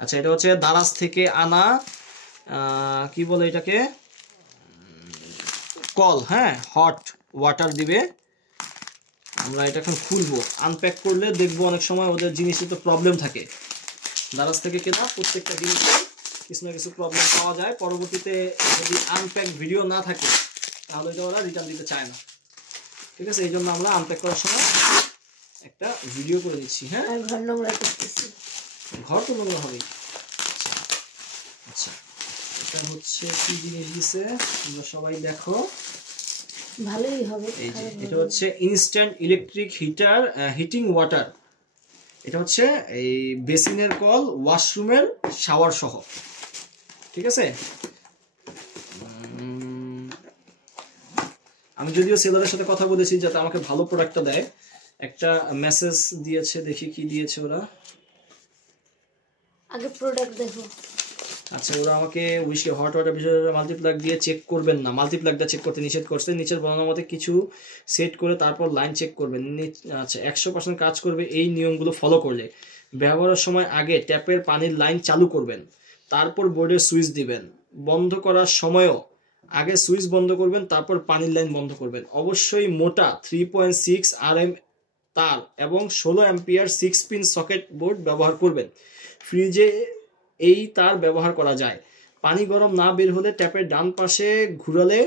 আচ্ছা, এটা হচ্ছে দারাজ থেকে আনা কি বলে এটাকে, কল। হ্যাঁ, হট ওয়াটার দিবে। আমরা এটা এখন খুলবো, আনপ্যাক করলে দেখবো অনেক সময় ওদের জিনিসে তো প্রবলেম থাকে। দারাজ থেকে কেনা প্রত্যেকটা জিনিসে কিছু না কিছু প্রবলেম পাওয়া যায়। পরবর্তীতে যদি আনপ্যাক ভিডিও না থাকে তাহলে এটা ওরা রিটার্ন দিতে চায় না। ঠিক আছে, এই জন্য আমরা আনপ্যাক করার সময় একটা ভিডিও করে দিচ্ছি। হ্যাঁ, ঘর নোংরা করতেছি। ঘর তো নোংরা হবেই। আচ্ছা, এটা হচ্ছে কি জিনিস দিছে তোমরা সবাই দেখো, ভালোই হবে। এই যে এটা হচ্ছে instant electric heater, heating water. এটা হচ্ছে এই বেসিনের কল, ওয়াশরুমের শাওয়ার সহ। ঠিক আছে, আমি যদিও সেলারের সাথে কথা বলেছি যাতে আমাকে ভালো প্রোডাক্টটা দেয়। একটা মেসেজ দিয়েছে, দেখি কি দিয়েছে ওরা। আগে প্রোডাক্ট দেখো। আচ্ছা, ওরা আমাকে উইশকে হট ওয়াটার বিষয়ে মাল্টিপ্লাগ দিয়ে চেক করবেন না, মাল্টিপ্লাগটা চেক করতে নিষেধ করছে। নিচের বর্ণনা মতে কিছু সেট করে তারপর লাইন চেক করবেন। আচ্ছা, 100% কাজ করবে এই নিয়মগুলো ফলো করলে। ব্যবহারের সময় আগে ট্যাপের পানির লাইন চালু করবেন, তারপর বোর্ডের সুইচ দিবেন। বন্ধ করার সময়ও আগে সুইচ বন্ধ করবেন, তারপর পানির লাইন বন্ধ করবেন। অবশ্যই মোটা 3.6 RM তার এবং 16 অ্যাম্পিয়ার 6 পিন সকেট বোর্ড ব্যবহার করবেন। ফ্রিজে এই তার ব্যবহার করা যায়। পানি গরম না বের হলে ট্যাপের ডান পাশে ঘুরালে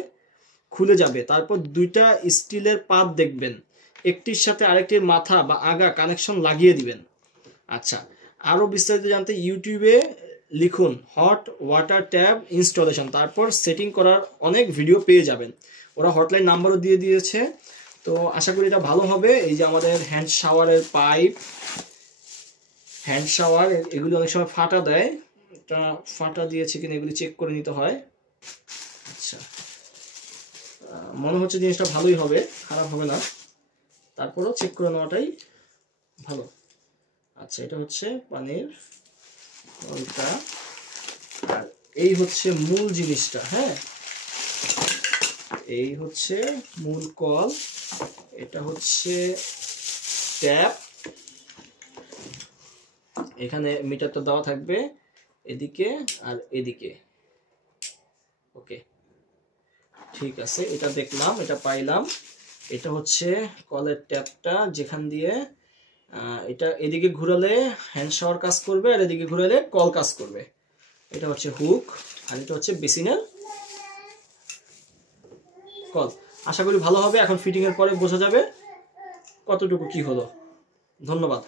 খুলে যাবে। তারপর দুইটা স্টিলের পাত দেখবেন, একটির সাথে আরেকটির মাথা বা আগা কানেকশন লাগিয়ে দিবেন। আচ্ছা, আরও বিস্তারিত জানতে ইউটিউবে লিখুন হট ওয়াটার ট্যাপ ইনস্টলেশন, তারপর সেটিং করার অনেক ভিডিও পেয়ে যাবেন। ওরা হটলাইন নাম্বারও দিয়ে দিয়েছে, তো আশা করি এটা ভালো হবে। এই যে আমাদের হ্যান্ড শাওয়ারের পাইপ, হ্যান্ড শাওয়ার, এগুলি অনেক সময় ফাটা দেয়। এটা ফাটা দিয়েছে কিনা এগুলি চেক করে নিতে হয়। আচ্ছা, মনে হচ্ছে জিনিসটা ভালোই হবে, খারাপ হবে না, তারপরও চেক করে নেওয়াটাই ভালো। আচ্ছা, এটা হচ্ছে পানির কলটা, আর এই হচ্ছে মূল জিনিসটা। হ্যাঁ, এই হচ্ছে মূল কল, এটা হচ্ছে ট্যাপ। এখানে মিটারটা দেওয়া থাকবে এদিকে আর এদিকে। ওকে, ঠিক আছে, এটা দেখলাম, এটা পাইলাম। এটা হচ্ছে কলের ট্যাপটা, যেখান দিয়ে এটা এদিকে ঘুরালে হ্যান্ড শাওয়ার কাজ করবে আর এদিকে ঘুরালে কল কাজ করবে। এটা হচ্ছে হুক, আর এটা হচ্ছে বেসিনের কল। আশা করি ভালো হবে। এখন ফিটিং এর পরে বোঝা যাবে কতটুকু কি হলো। ধন্যবাদ।